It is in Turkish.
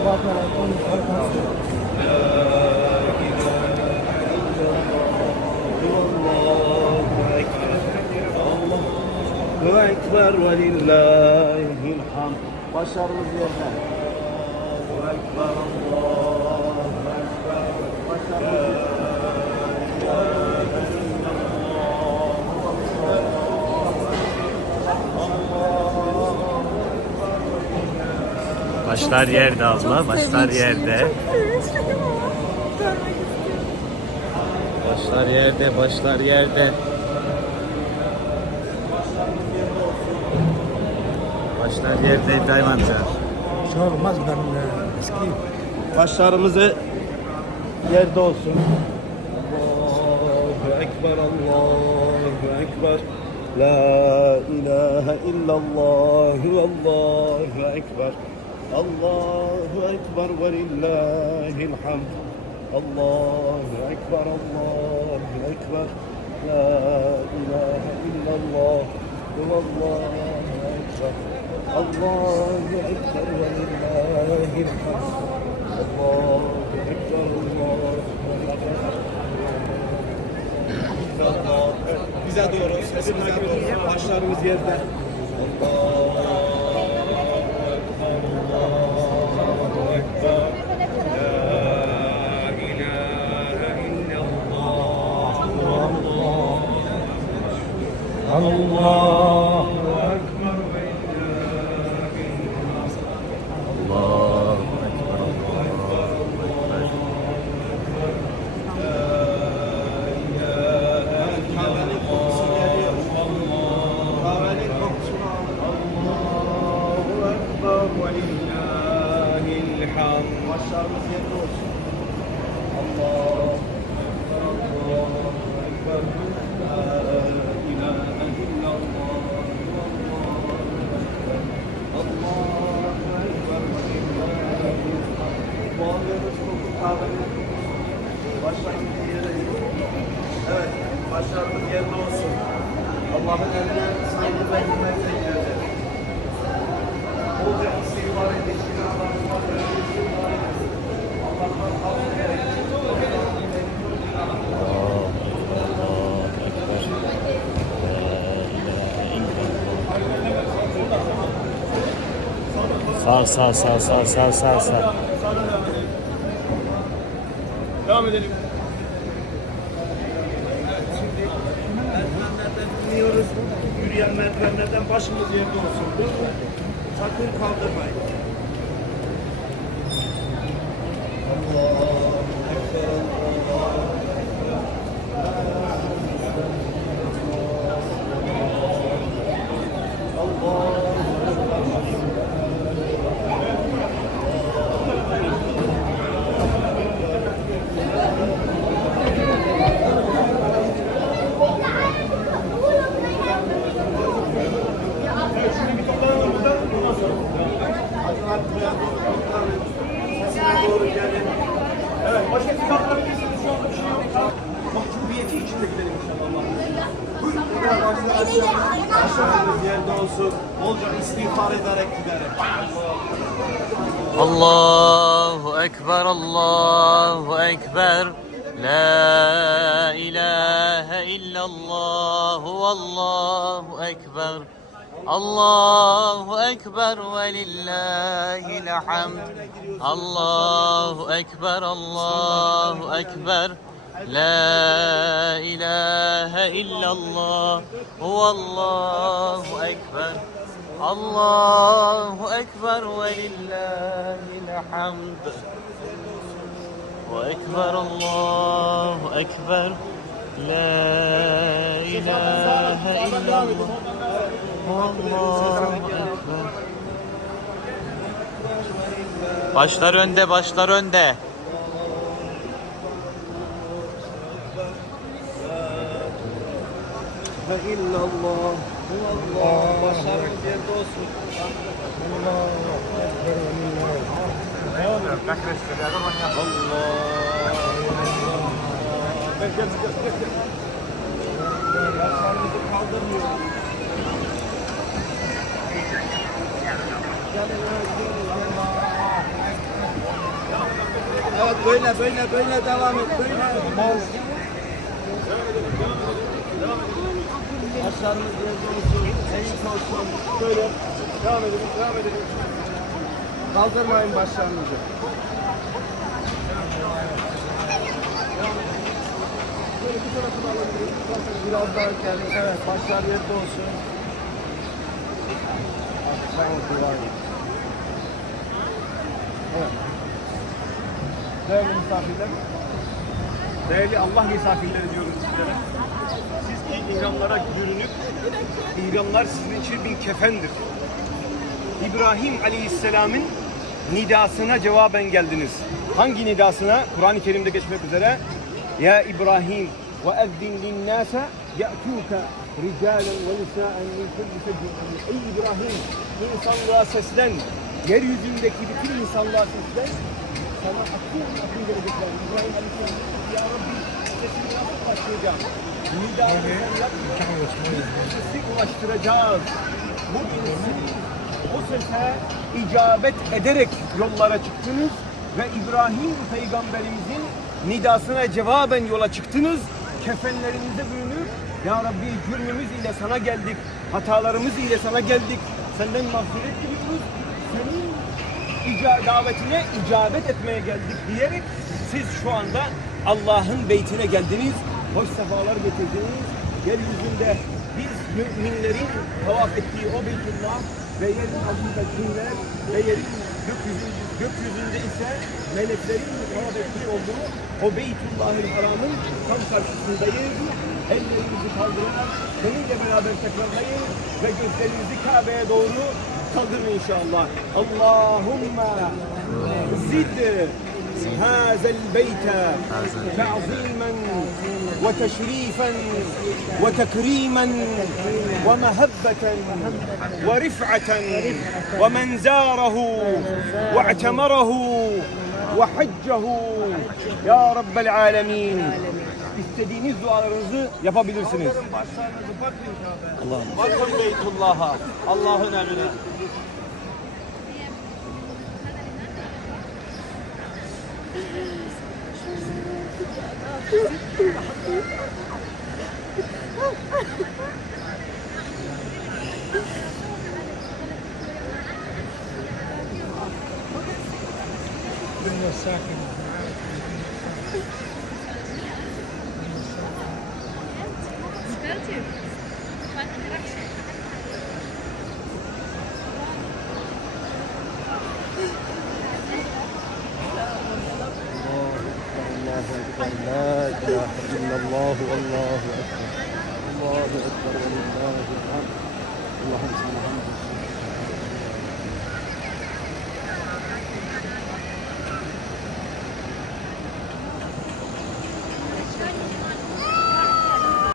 Allahu Ekber ve lillahil hamd. Başarımız yerine. Allahu Ekber, Allahu Ekber. Başarımız Başlar yerde abla, başlar yerde. Başlar yerde, başlar yerde. Başlar yerde İbrahim amca. Şey olmaz ben eski. başlarımızı yerde olsun. Allahu Ekber, Allahu Ekber. La ilahe illallah ve Allahu Ekber. Allahu Ekber ve lillahil hamd. Allahu Ekber, Allahu Ekber. La ilahe illallah ve Allahu Ekber. Allahu Ekber ve lillahil hamd. Allahu Ekber, Allahu Ekber. Bize doğru, sesimize doğru. Başlarımız yerde. Allahu Ekber. La ilahe illallah. Allahu Ekber ve Allahu Ekber, Allahu Ekber. Kahvenin kokusu geliyor. Kahvenin kokusunu al. Allahu Ekber ve lillahil hamd. Başlarımız yerine olsun. Allahu Ekber, Allahu Ekber. La ilahe illallah. Allahu Ekber ve lillahil hamd. Bu aldığımız koku kahvenin kokusu. Başlarımız yerine. Evet, başlarımız yerine olsun. Allah'ın eline saygı ve hürmetle gireceğiz. Bolca istiğfar edin. Allah'tan affedin. Sağ. Devam edelim. Merdivenlerden iniyoruz. Yürüyen merdivenlerden başımız yerde olsun. Sakın kaldırmayın. Allahu Ekber, doğru gelin. Evet, başka kitaplarımızın şu anda bir şey yok. Mahcubiyeti içinde gidelim inşallah. Başlarımız yerde olsun. Bolca istiğfar ederek gidelim. Allahu Ekber, Allahu Ekber. La ilahe illallah, Allahu Ekber. Allahu Ekber ve lillahil hamd. Allahu Ekber, Allahu Ekber. La ilahe illallah, Allahu Ekber. Allahu Ekber ve lillahil hamd. Ve ekber, Allahu Ekber. La ilahe illallah. Allahu Ekber. Başlar önde, başlar önde. Ve illallah. Allah. Başlarımız yerde olsun. Ne oluyor? Kaç vesile adam ya? Allah. Gel. Başlarımızı kaldırmıyoruz. Gel. Evet böyle devam et. Böyle. Başlarımız yerde olsun. Eğik olsun. Böyle. Devam edelim. Kaldırmayın başlarınızı. Böyle bu tarafını alabiliriz. Biraz daha gelin. Evet, başlar yerde olsun. Evet. Değerli misafirler, değerli Allah misafirleri diyoruz sizlere. Siz ki ihramlara bürünüp, ihramlar sizin için bir kefendir. İbrahim Aleyhisselam'ın nidasına cevaben geldiniz. Hangi nidasına? Kur'an-ı Kerim'de geçmek üzere. Ya İbrahim ve ezzin linnâse ya'tûke ricâlen ve nisâen min kulli fecrin. Ey İbrahim, insanlığa seslen. Yeryüzündeki bütün insanlığa seslen. Sana akıl gelecekler. İbrahim Aleyhisselam dedi ki, ya Rabbi sesini nasıl başlayacağım? Sesi ulaştıracağız. Bugün o sese icabet ederek yollara çıktınız ve İbrahim peygamberimizin nidasına cevaben yola çıktınız. Kefenlerinize bürünüp ya Rabbi cürmümüz ile sana geldik, hatalarımız ile sana geldik. Senden mağfiret diliyoruz. Senin davetine icabet etmeye geldik diyerek siz şu anda Allah'ın beytine geldiniz. Hoş sefalar getirdiniz. Yeryüzünde biz müminlerin tavaf ettiği o Beytullah ve yerin altında cinler ve yerin gökyüzünde ise meleklerin tavaf ettiği olduğu o Beytullah'ın haramın tam karşısındayız. Ellerinizi kaldırarak benimle beraber tekrarlayın ve gözlerinizi Kabe'ye doğru kaldırın inşallah. Allahümme zid هذا البيت تعظيما وتشريفا وتكريما ومهبة ورفعة ومن زاره واعتمره وحجه يا رب العالمين. İstediğiniz dualarınızı yapabilirsiniz. Bakın Beytullah'a, Allah'ın emrine. الدنيا ساكنة. لا إله إلا الله والله أكبر. الله أكبر ولله الحمد. اللهم صل على محمد.